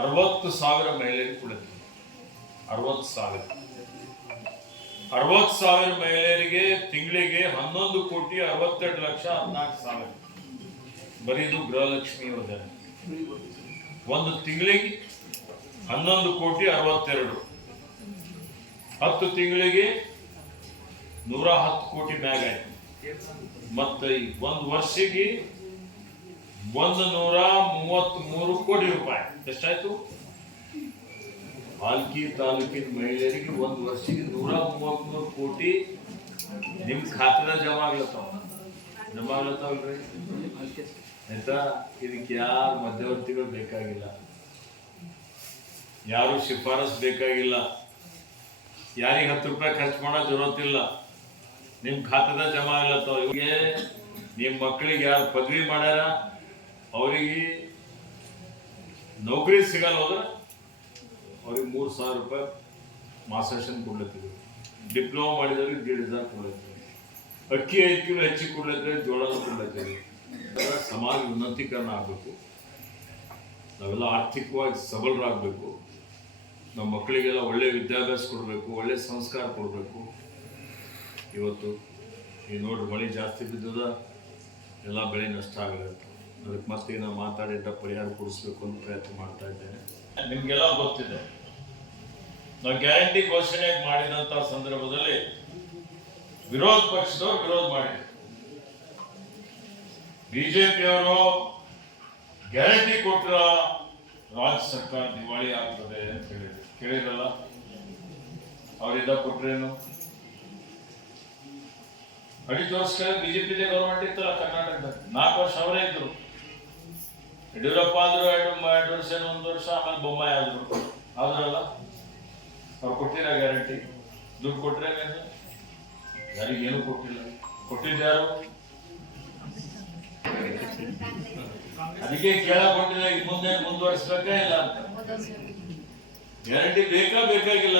ಅರವತ್ತು ಸಾವಿರ ಮಹಿಳೆಯರಿಗೆ ಕುಳಿತು ಅರವತ್ತು ಸಾವಿರ. ಅರವತ್ತು ಸಾವಿರ ಮಹಿಳೆಯರಿಗೆ ತಿಂಗಳಿಗೆ ಹನ್ನೊಂದು ಕೋಟಿ ಅರವತ್ತೆರಡು ಲಕ್ಷ ಹದಿನಾಲ್ಕು ಸಾವಿರ. ಬರೀದು ಗೃಹಲಕ್ಷ್ಮಿ ಯೋಜನೆ ಒಂದು ತಿಂಗಳಿಗೆ ಹನ್ನೊಂದು ಕೋಟಿ ಅರವತ್ತೆರಡು. ಹತ್ತು ತಿಂಗಳಿಗೆ ನೂರ ಹತ್ತು ಕೋಟಿ ಮ್ಯಾಗ ಆಯ್ತು. ಮತ್ತೆ ಒಂದು ವರ್ಷಕ್ಕೆ ಒಂದು ನೂರ ಮೂವತ್ತ್ ಮೂರು ಕೋಟಿ ರೂಪಾಯಿ. ಎಷ್ಟಾಯ್ತು? ಪಾಲ್ಕಿ ತಾಲೂಕಿನ ಮಹಿಳೆಯರಿಗೆ ಒಂದ್ ವರ್ಷಕ್ಕೆ ನೂರ ಮೂವತ್ಮೂರು ಕೋಟಿ ನಿಮ್ ಖಾತೆದಾಗ ಜಮಾ ಆಗ್ಲತ್ತಾವ. ಜಮಾ ಆಗ್ಲತ್ತಾವಲ್ರಿ? ಆಯ್ತಾ? ಇದಕ್ಕೆ ಯಾರು ಮಧ್ಯವರ್ತಿಗಳು ಬೇಕಾಗಿಲ್ಲ? ಯಾರು ಶಿಫಾರಸ್ ಬೇಕಾಗಿಲ್ಲ? ಯಾರಿಗೆ ಹತ್ತು ರೂಪಾಯಿ ಖರ್ಚು ಮಾಡೋ ಜರೂರತ್ತಿಲ್ಲ? ನಿಮ್ ಖಾತೆದಾಗ ಜಮಾ ಆಗ್ಲತ್ತಾವ. ಇವ್ರಿಗೆ ನಿಮ್ ಮಕ್ಕಳಿಗೆ ಯಾರು ಪದವಿ ಮಾಡ್ಯಾರ? ನೌಕರಿ ಸಿಗಲ್ಲ ಹೋದ್ರೆ ಅವ್ರಿಗೆ ಮೂರು ಸಾವಿರ ರೂಪಾಯಿ ಮಾಸಾಷನ್ ಕೊಡ್ಲತ್ತೀವಿ ಡಿಪ್ಲೊಮಾ ಮಾಡಿದವ್ರಿಗೆ ದೇಡ್ ಹಜಾರ್ ಕೊಡ್ಲತ್ತೀವಿ ಅಕ್ಕಿ ಐದು ಕಿಲೋ ಹೆಚ್ಚಿಗೆ ಕೊಡ್ಲತ್ತೀವಿ ಜೋಳನ ಕೊಡ್ಲತ್ತೀವಿ ಇದೆಲ್ಲ ಸಮಾಜ ಉನ್ನತೀಕರಣ ಆಗಬೇಕು. ನಾವೆಲ್ಲ ಆರ್ಥಿಕವಾಗಿ ಸಬಲರಾಗಬೇಕು. ನಮ್ಮ ಮಕ್ಕಳಿಗೆಲ್ಲ ಒಳ್ಳೆ ವಿದ್ಯಾಭ್ಯಾಸ ಕೊಡಬೇಕು, ಒಳ್ಳೆ ಸಂಸ್ಕಾರ ಕೊಡಬೇಕು. ಇವತ್ತು ಈ ನೋಡ್ರಿ ಮಳೆ ಜಾಸ್ತಿ ಬಿದ್ದದ, ಎಲ್ಲ ಬೆಳೆ ನಷ್ಟ ಆಗತ್ತೆ ಅದಕ್ಕೆ ಮತ್ತೆ ನಾವು ಮಾತಾಡಿದ ಪರಿಹಾರ ಕೊಡಿಸ್ಬೇಕು ಅಂತ ಪ್ರಯತ್ನ ಮಾಡ್ತಾ ಇದ್ದೇನೆ. ನಿಮ್ಗೆಲ್ಲ ಗೊತ್ತಿದೆ. ನಾವು ಗ್ಯಾರಂಟಿ ಘೋಷಣೆ ಮಾಡಿದಂತ ಸಂದರ್ಭದಲ್ಲಿ ವಿರೋಧ ಪಕ್ಷದವರು ವಿರೋಧ ಮಾಡಿದ್ರು. ಬಿಜೆಪಿಯವರು ಗ್ಯಾರಂಟಿ ಕೊಟ್ರ ರಾಜ್ಯ ಸರ್ಕಾರ ದಿವಾಳಿ ಆಗ್ತದೆ ಅಂತ ಹೇಳಿದ್ರು. ಕೇಳಿರಲ್ಲ ಅವರಿಂದ ಕೊಟ್ರೇನು? ಅಡಿತ ವರ್ಷ ಬಿಜೆಪಿ ಗೌರ್ಮೆಂಟ್ ಇತ್ತಲ್ಲ ಕರ್ನಾಟಕದಲ್ಲಿ? ನಾಲ್ಕು ವರ್ಷ ಅವರೇ ಇದ್ರು. ಯಡಿಯೂರಪ್ಪ ಆದರೂ ಎರಡು ಎರಡು ವರ್ಷ ಒಂದು ವರ್ಷ, ಆಮೇಲೆ ಬೊಮ್ಮಾಯಿ ಆದ್ರು. ಆದ್ರಲ್ಲ ಅವ್ರು ಕೊಟ್ಟಿರ ಗ್ಯಾರಂಟಿ. ದುಡ್ಡು ಕೊಟ್ರೆ ಯಾರಿಗೇನು ಕೊಟ್ಟಿಲ್ಲ. ಕೊಟ್ಟಿದ್ಯಾರು ಅದಕ್ಕೆ ಕೊಟ್ಟಿಲ್ಲ ಈಗ ಮುಂದೆ ಮುಂದುವರಿಸ್ಬೇಕಾ ಇಲ್ಲ ಗ್ಯಾರಂಟಿ ಬೇಕಾ ಬೇಕಾಗಿಲ್ಲ